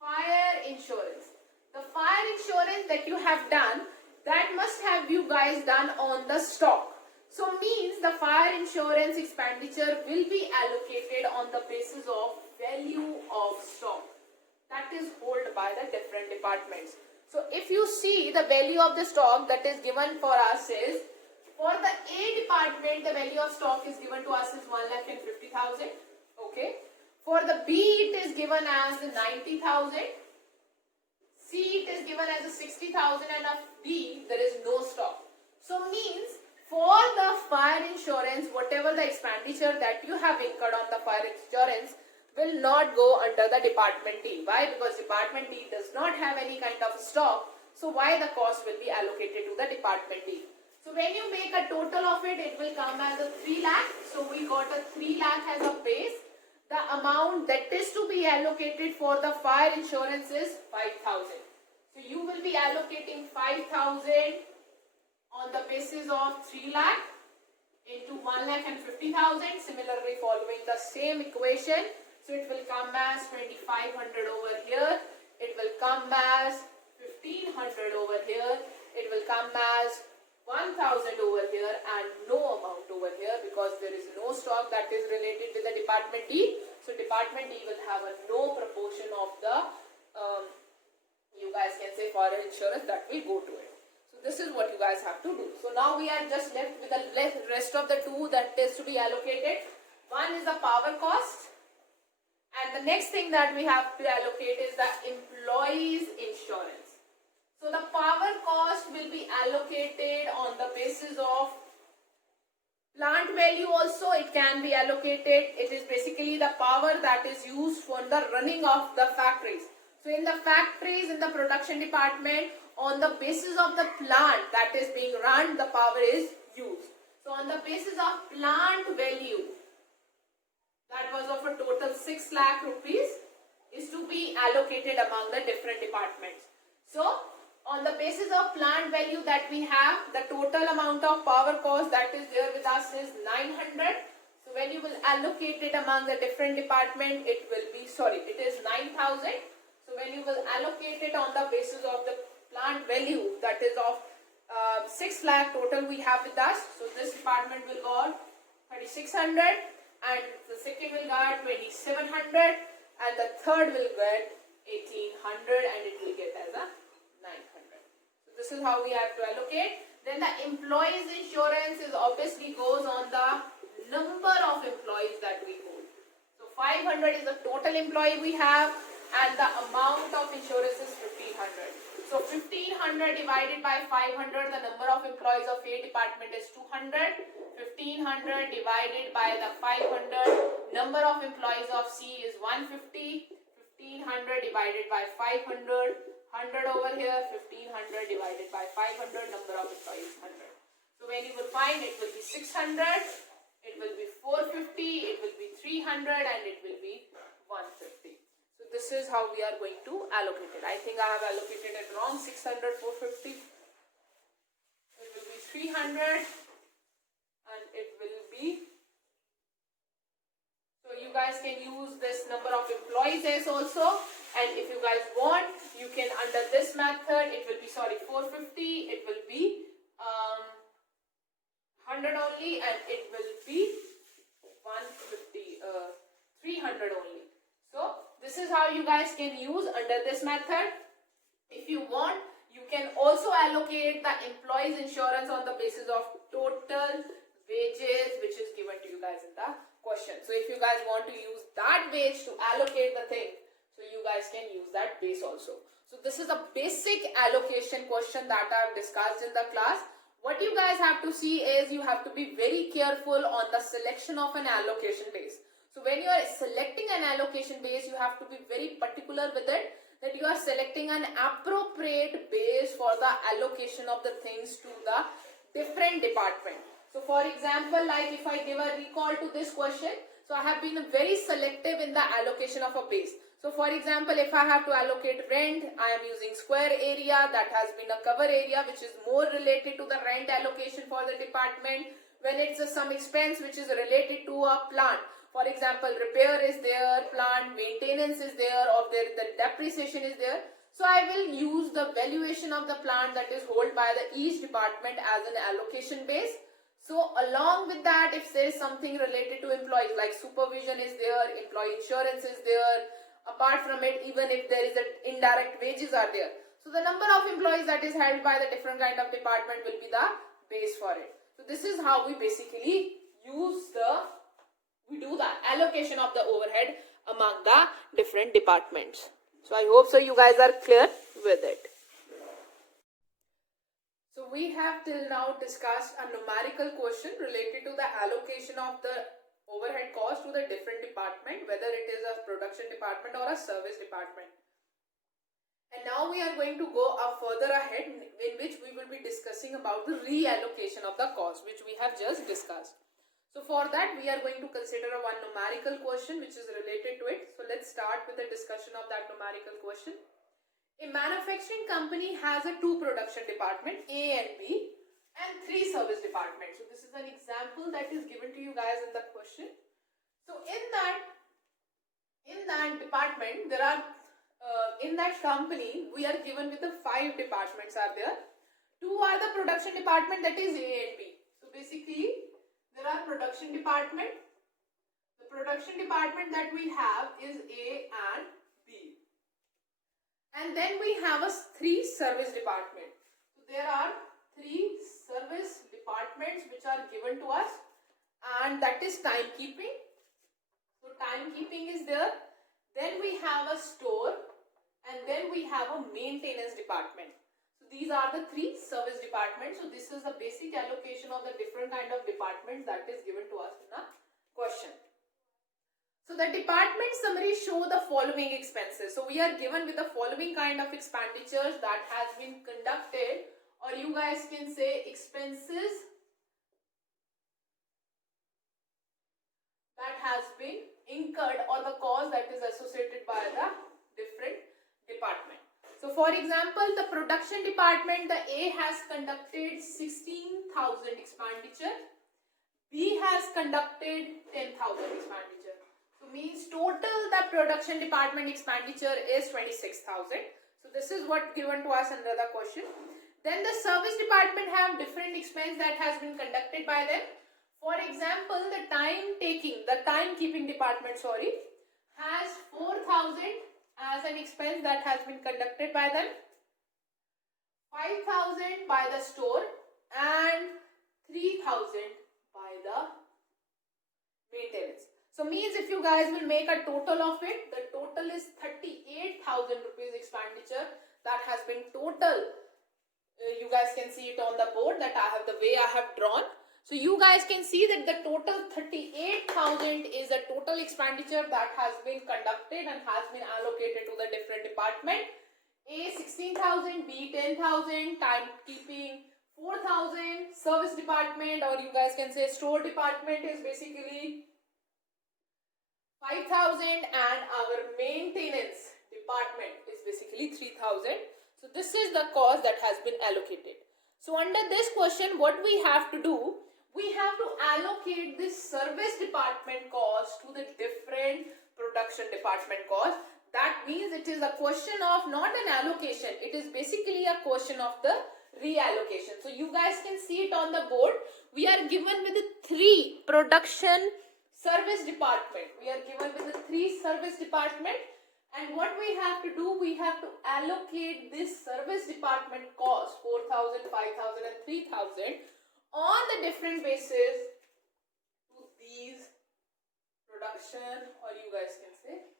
Fire insurance. The fire insurance that you have done, that must have you guys done on the stock. So means the fire insurance expenditure will be allocated on the basis of value of stock that is held by the different departments. So if you see the value of the stock that is given for us is, for the A department the value of stock is given to us is 1,50,000. Okay. For the B it is given as 90,000. C it is given as a 60,000 and of D there is no stock. So means for the fire insurance, whatever the expenditure that you have incurred on the fire insurance will not go under the department D. Why? Because department D does not have any kind of stock. So why the cost will be allocated to the department D? So when you make a total of it, it will come as a 3 lakh. So we got a 3 lakh as a base. The amount that is to be allocated for the fire insurance is 5,000. So you will be allocating 5,000 on the basis of 3 lakh into 1,50,000. Similarly, following the same equation, so it will come as 2,500 over here. It will come as 1,500 over here. It will come as 1,000 over here and no amount over here because there is no stock that is related with the department D. So department D will have a no proportion of the you guys can say foreign insurance that will go to it. So this is what you guys have to do. So now we are just left with the rest of the two that is to be allocated. One is the power cost and the next thing that we have to allocate is the employees insurance. So the power cost will be allocated on the basis of plant value also. It can be allocated. It is basically the power that is used for the running of the factories. So in the factories, in the production department, on the basis of the plant that is being run, the power is used. So on the basis of plant value, that was of a total 6 lakh rupees, is to be allocated among the different departments. So on the basis of plant value that we have, the total amount of power cost that is there with us is 900. So when you will allocate it among the different department, it is 9,000. So when you will allocate it on the basis of the plant value that is of 6 lakh total we have with us. So this department will go 3,600 and the second will get 2,700 and the third will get 1,800 and it will get as a 900. So this is how we have to allocate. Then the employees insurance is obviously goes on the number of employees that we hold. So 500 is the total employee we have and the amount of insurance is 1,500. So 1,500 divided by 500, the number of employees of A department is 200. 1,500 divided by the 500, number of employees of C is 150. 1,500 divided by 500, 100 over here, 1,500 divided by 500, number of employees 100. So when you will find, it will be 600, it will be 450, it will be 300 and it will be 150. So this is how we are going to allocate it. I think I have allocated it wrong, 600, 450. It will be 300 and it will be, so you guys can use this number of employees as also, and if you guys want, you can under this method, it will be 450, it will be 100 only and it will be 150, 300 only. So this is how you guys can use under this method. If you want, you can also allocate the employees insurance on the basis of total wages which is given to you guys in the question. So if you guys want to use that wage to allocate the thing, so you guys can use that base also. So this is a basic allocation question that I have discussed in the class. What you guys have to see is you have to be very careful on the selection of an allocation base. So when you are selecting an allocation base, you have to be very particular with it, that you are selecting an appropriate base for the allocation of the things to the different department. So for example, like if I give a recall to this question, so I have been very selective in the allocation of a base. So for example, if I have to allocate rent, I am using square area that has been a cover area which is more related to the rent allocation for the department. When it's some expense which is related to a plant, For example, repair is there, plant maintenance is there, or the depreciation is there. So I will use the valuation of the plant that is held by the each department as an allocation base. So along with that, if there is something related to employees like supervision is there, employee insurance is there, apart from it, even if there is an indirect wages are there. So the number of employees that is held by the different kind of department will be the base for it. So this is how we basically we do the allocation of the overhead among the different departments. So I hope so you guys are clear with it. So we have till now discussed a numerical question related to the allocation of the overhead cost to the different department, whether it is a production department or a service department. And now we are going to go further ahead, in which we will be discussing about the reallocation of the cost, which we have just discussed. So for that, we are going to consider one numerical question which is related to it. So let's start with the discussion of that numerical question. A manufacturing company has a 2 production department, A and B, and 3 service departments. So this is an example that is given to you guys in the question. So in that department, there are in that company, we are given with the 5 departments are there. 2 are the production department, that is A and B. So basically, there are production department. The production department that we have is A and B. And then we have a 3 service department. So there are 3 service departments which are given to us, and that is timekeeping. So timekeeping is there. Then we have a store, and then we have a maintenance department. So these are the 3 service departments. So this is the basic allocation of the different kind of departments that is given to us in the question. So the department summary show the following expenses. So we are given with the following kind of expenditures that has been conducted, or you guys can say expenses that has been incurred, or the cost that is associated by the different department. So for example, the production department, the A has conducted 16,000 expenditure, B has conducted 10,000 expenditure. So means total the production department expenditure is 26,000. So this is what given to us under the question. Then the service department have different expense that has been conducted by them. For example, the timekeeping department, has 4,000 as an expense that has been conducted by them, 5,000 by the store, and 3,000 by the maintenance. So means if you guys will make a total of it, the total is 38,000 rupees expenditure that has been total. You guys can see it on the board that the way I have drawn. So you guys can see that the total 38,000 is a total expenditure that has been conducted and has been allocated to the different department. A 16,000, B 10,000, timekeeping 4,000, service department, or you guys can say store department, is basically 5,000, and our maintenance department is basically 3,000. So this is the cost that has been allocated. So under this question, what we have to do, we have to allocate this service department cost to the different production department cost. That means it is a question of not an allocation, it is basically a question of the reallocation. So you guys can see it on the board. We are given with the 3 production service department. We are given with the 3 service department, and what we have to do, we have to allocate this service department cost 4,000, 5,000 and 3,000 on the different bases to these production, or you guys can say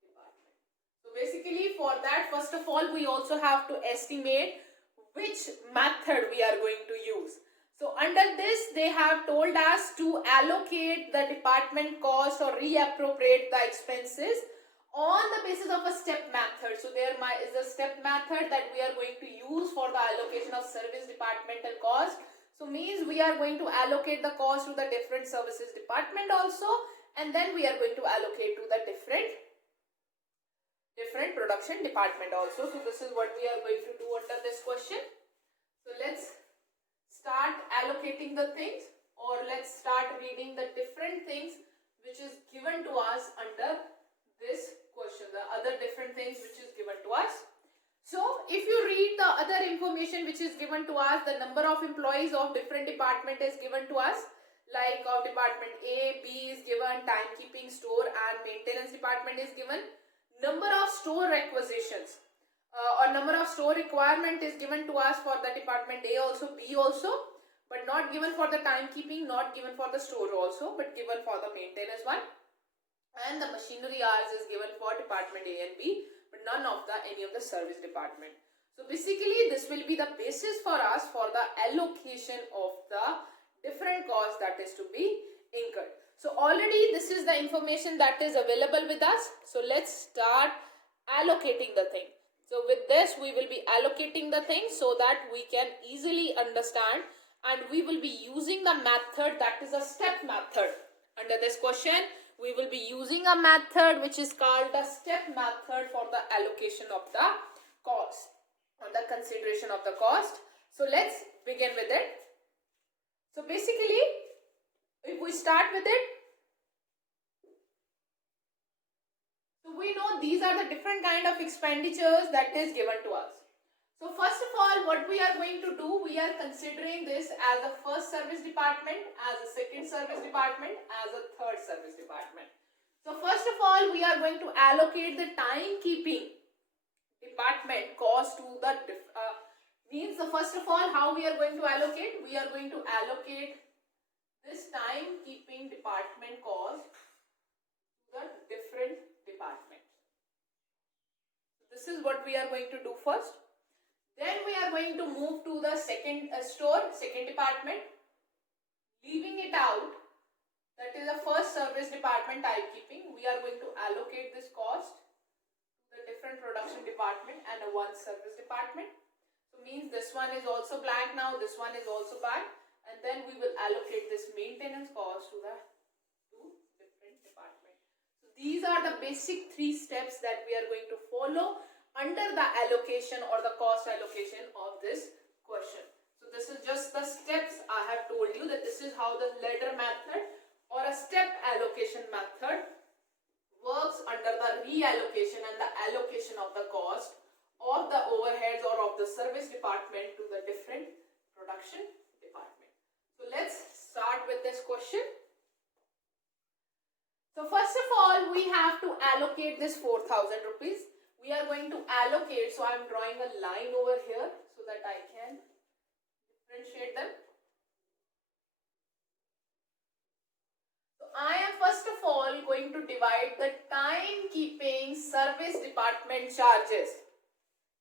department. So basically for that, first of all, we also have to estimate which method we are going to use. So under this, they have told us to allocate the department cost or reappropriate the expenses on the basis of a step method. So there is a step method that we are going to use for the allocation of service departmental cost. So means we are going to allocate the cost to the different services department also, and then we are going to allocate to the different production department also. So this is what we are going to do under this question. So let's start allocating the things, or let's start reading the different things which is given other different things which is given to us. So if you read the other information which is given to us, the number of employees of different department is given to us. Like of department A, B is given, timekeeping, store and maintenance department is given. Number of store requisitions or number of store requirement is given to us for the department A also, B also, but not given for the timekeeping, not given for the store also, but given for the maintenance one. And the machinery hours is given for department A and B, but none of any of the service department. So basically this will be the basis for us for the allocation of the different costs that is to be incurred. So already this is the information that is available with us. So let's start allocating the thing. So with this we will be allocating the thing so that we can easily understand, and we will be using the method that is a step method. Under this question we will be using a method which is called the step method for the allocation of the cost or the consideration of the cost. So let's begin with it. So basically if we start with it, so we know these are the different kind of expenditures that is given to us. So first of all, what we are going to do, we are considering this as a first service department, as a second service department, as a third service department. So first of all, we are going to allocate the timekeeping department cost to the first of all, how we are going to allocate? We are going to allocate this timekeeping department cost to the different departments. This is what we are going to do first. Then we are going to move to the second department, leaving it out, that is the first service department timekeeping. We are going to allocate this cost to the different production department and one service department. So means this one is also blank now, this one is also blank, and then we will allocate this maintenance cost to the two different departments. So these are the basic three steps that we are going to follow under the allocation or the cost allocation of this question. So this is just the steps I have told you, that this is how the ladder method or a step allocation method works under the reallocation and the allocation of the cost of the overheads or of the service department to the different production department. So let's start with this question. So first of all, we have to allocate this 4,000 rupees. We are going to allocate, so I am drawing a line over here so that I can differentiate them. So I am first of all going to divide the timekeeping service department charges,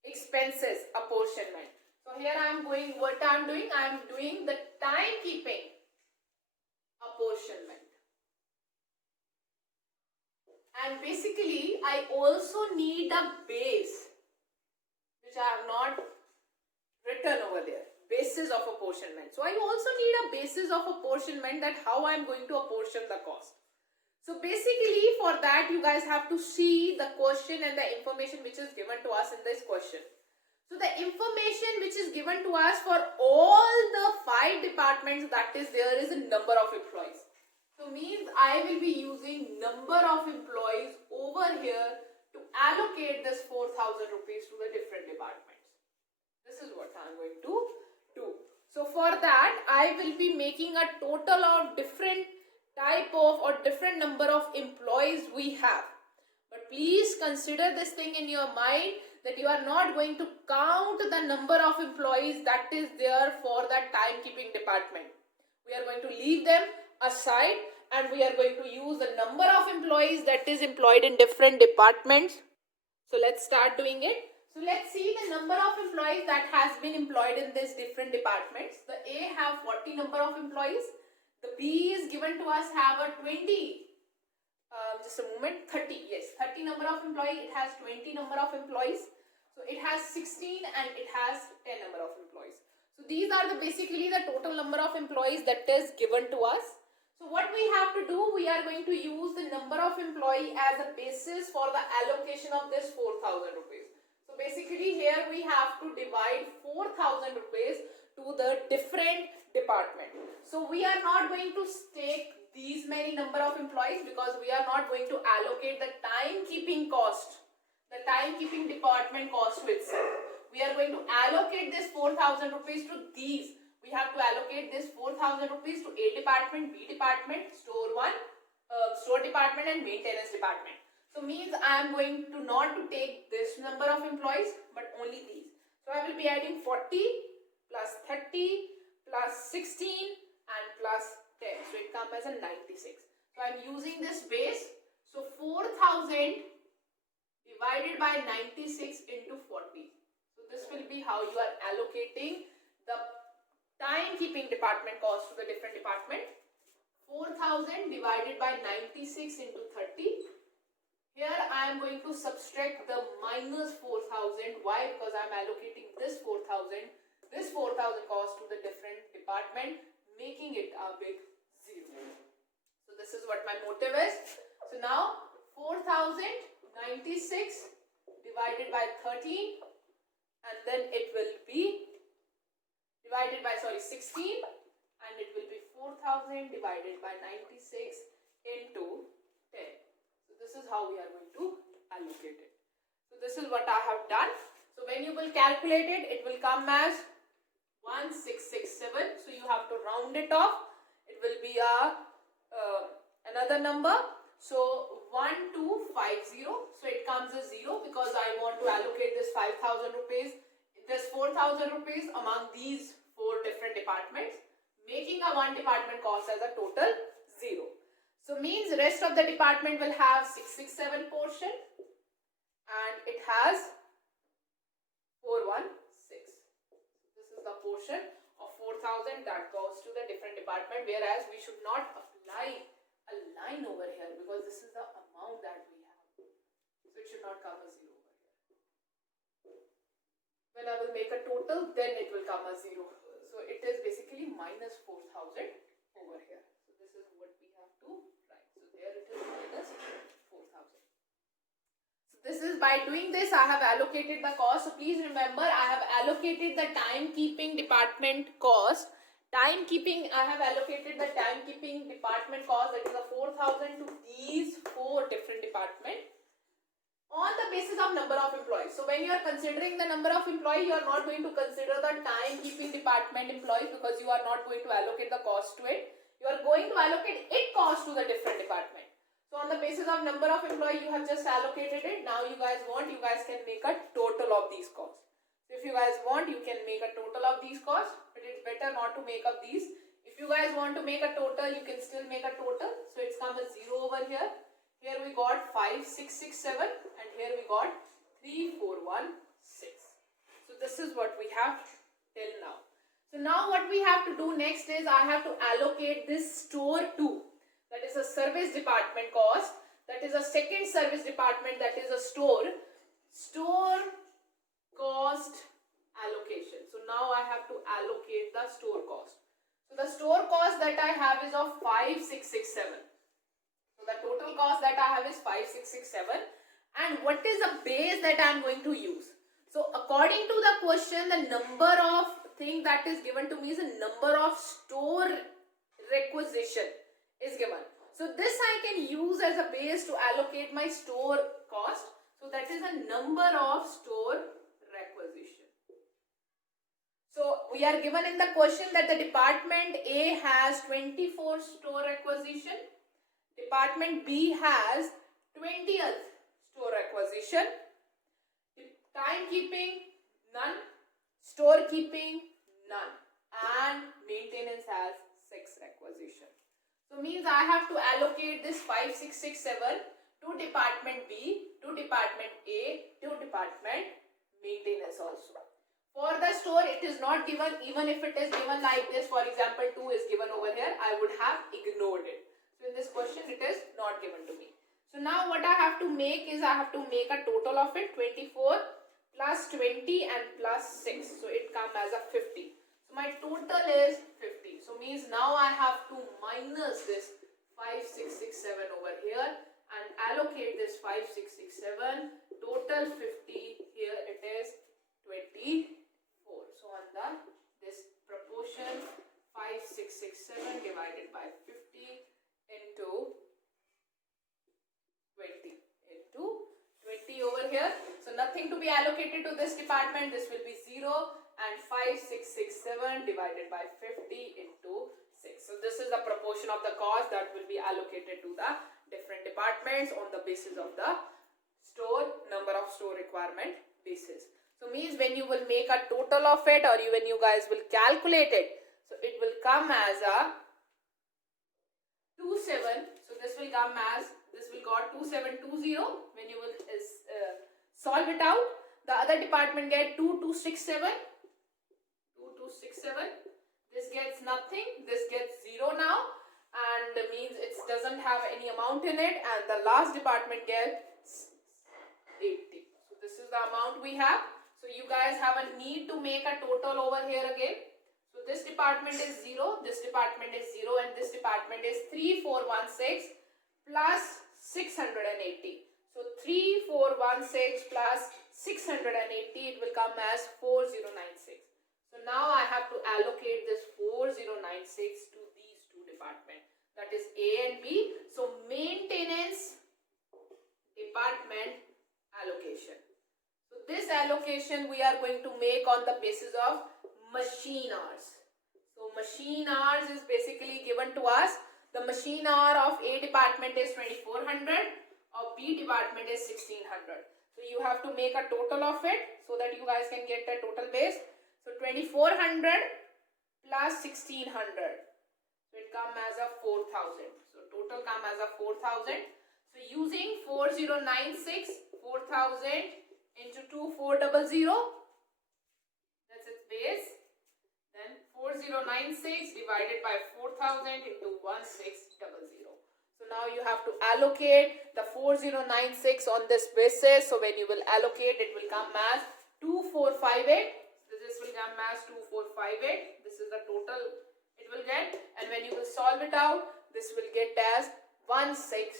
expenses, apportionment. So here I am going, what I am doing? I am doing the timekeeping apportionment. And basically, I also need a base, which I have not written over there. Basis of apportionment. So I also need a basis of apportionment, that how I am going to apportion the cost. So basically, for that you guys have to see the question and the information which is given to us in this question. So the information which is given to us for all the 5 departments, that is, there is a number of employees. So means I will be using number of employees over here to allocate this 4,000 rupees to the different departments. This is what I am going to do. So for that I will be making a total of different type of or different number of employees we have. But please consider this thing in your mind, that you are not going to count the number of employees that is there for that timekeeping department. We are going to leave them aside and we are going to use the number of employees that is employed in different departments. So let's start doing it. So let's see the number of employees that has been employed in these different departments. The A have 40 number of employees. The B is given to us have a 20. Just a moment, 30. Yes, 30 number of employees. It has 20 number of employees. So it has 16 and it has 10 number of employees. So these are basically the total number of employees that is given to us. So what we have to do, we are going to use the number of employee as a basis for the allocation of this 4,000 rupees. So basically here we have to divide 4,000 rupees to the different department. So we are not going to take these many number of employees because we are not going to allocate the timekeeping cost. the timekeeping department cost to itself. We are going to allocate this 4,000 rupees to these. We have to allocate this 4,000 rupees to A department, B department, store department and maintenance department. So means I am going to not to take this number of employees but only these. So I will be adding 40 plus 30 plus 16 and plus 10. So it comes as a 96. So I am using this base. So 4,000 divided by 96 into 40. So this will be how you are allocating the timekeeping department cost to the different department. 4,000 divided by 96 into 30. Here I am going to subtract the minus 4,000. Why? Because I am allocating this 4,000 cost to the different department, making it a big zero. So this is what my motive is. So now 4,096 divided by 13 and then it will be divided by 16 and it will be 4,000 divided by 96 into 10. So this is how we are going to allocate it. So this is what I have done. So when you will calculate it, it will come as 1667. So you have to round it off. It will be another number. So 1250. So it comes as 0 because I want to allocate this 5,000 rupees, this 4,000 rupees among these 4 different departments, making a one department cost as a total 0. So means rest of the department will have 667 portion and it has 416. This is the portion of 4,000 that goes to the different department, whereas we should not apply a line over here because this is the amount that we have. So it should not come as 0 over here. When I will make a total, then it will come as 0. So it is basically minus 4,000 over here. So this is what we have to write. So there it is minus 4,000. So this is by doing this I have allocated the cost. So please remember I have allocated the timekeeping department cost. I have allocated the timekeeping department cost, that is a 4,000 to these 4 different departments on the basis of number of employees. So when you are considering the number of employees, you are not going to consider the timekeeping department employees because you are not going to allocate the cost to it. You are going to allocate it cost to the different department. So on the basis of number of employees, you have just allocated it. Now you guys can make a total of these costs. So if you guys want, you can make a total of these costs, but it's better not to make up these. If you guys want to make a total, you can still make a total. So it's come as 0 over here. Here we got 5667 and here we got 3416. So this is what we have till now. So now what we have to do next is I have to allocate this store 2. That is a service department cost. That is a second service department, that is a store cost allocation. So now I have to allocate the store cost. So the store cost that I have is of 5667. So the total cost that I have is 5667. And what is the base that I am going to use? So according to the question, the number of thing that is given to me is the number of store requisition is given. So this I can use as a base to allocate my store cost. So that is a number of store requisition. So we are given in the question that the department A has 24 store requisition. Department B has 20th store requisition. Timekeeping, none. Storekeeping, none. And maintenance has 6 requisition. So means I have to allocate this 5667 to department B, to department A, to department maintenance also. For the store, it is not given. Even if it is given like this, for example, 2 is given over here, I would have ignored it. So in this question, it is not given to me. So now what I have to make is I have to make a total of it, 24 plus 20 and plus 6. So it comes as a 50. So my total is 50. So means now I have to minus this 5667 over here and allocate this 5667. Total 50. Here it is 24. So on this proportion 5667 divided by 50 into 20 over here. be allocated to this department, this will be 0, and 5667 divided by 50 into 6. So this is the proportion of the cost that will be allocated to the different departments on the basis of the number of store requirement basis. So means when you will make a total of it, or when you guys will calculate it, so it will come as a 27. So this will come as, this will got 2720 when you will solve it out. The other department get 2267. This gets nothing, this gets 0 now, and means it doesn't have any amount in it, and the last department gets 80. So this is the amount we have. So you guys have a need to make a total over here again. So this department is 0, this department is 0, and this department is 3416 plus 680. So 3416 plus 680, it will come as 4096. So now I have to allocate this 4096 to these two departments, that is A and B. So maintenance department allocation. So this allocation we are going to make on the basis of machine hours. So machine hours is basically given to us. The machine hour of A department is 2400, of B department is 1600. So you have to make a total of it so that you guys can get the total base. So 2400 plus 1600. So it comes as a 4000. So total come as a 4000. So using 4096, 4000 into 2400. That's its base. Then 4096 divided by 4000 into 1600. So now you have to allocate the 4096 on this basis. So when you will allocate, it will come as 2458. So this will come as 2458. This is the total it will get. And when you will solve it out, this will get as 1638.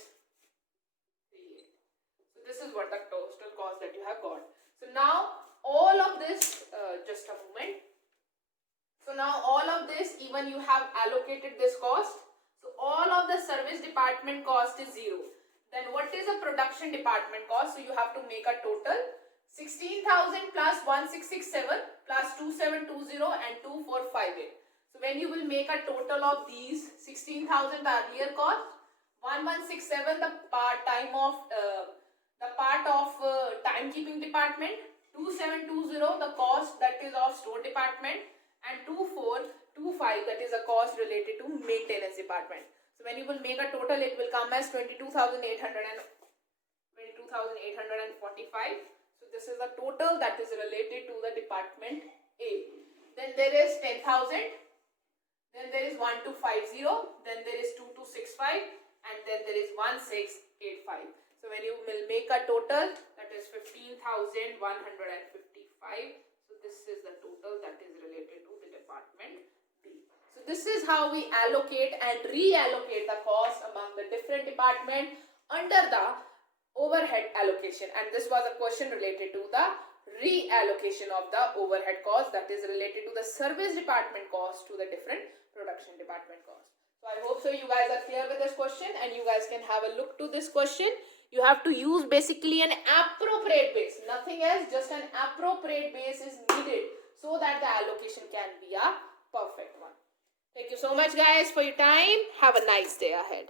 So this is what the total cost that you have got. So now all of this, just a moment. So now all of this, even you have allocated this cost. So all of the service department cost is 0. Then what is the production department cost? So you have to make a total 16,000 plus 1667 plus 2720 and 2458. So when you will make a total of these 16,000 the earlier cost, 1167 the part of timekeeping department, 2720 the cost that is of store department, and 2425 that is a cost related to maintenance department. So when you will make a total, it will come as 22,845. So this is the total that is related to the department A. Then there is 10,000. Then there is 1250. Then there is 2265, and then there is 1685. So when you will make a total, that is 15,155. So this is the total that is related to the department B. So this is how we allocate and reallocate the cost among the different departments under the overhead allocation. And this was a question related to the reallocation of the overhead cost, that is related to the service department cost to the different production department cost. So I hope so you guys are clear with this question, and you guys can have a look to this question. You have to use basically an appropriate base, nothing else, just an appropriate base is needed so that the allocation can be a perfect one. Thank you so much guys for your time. Have a nice day ahead.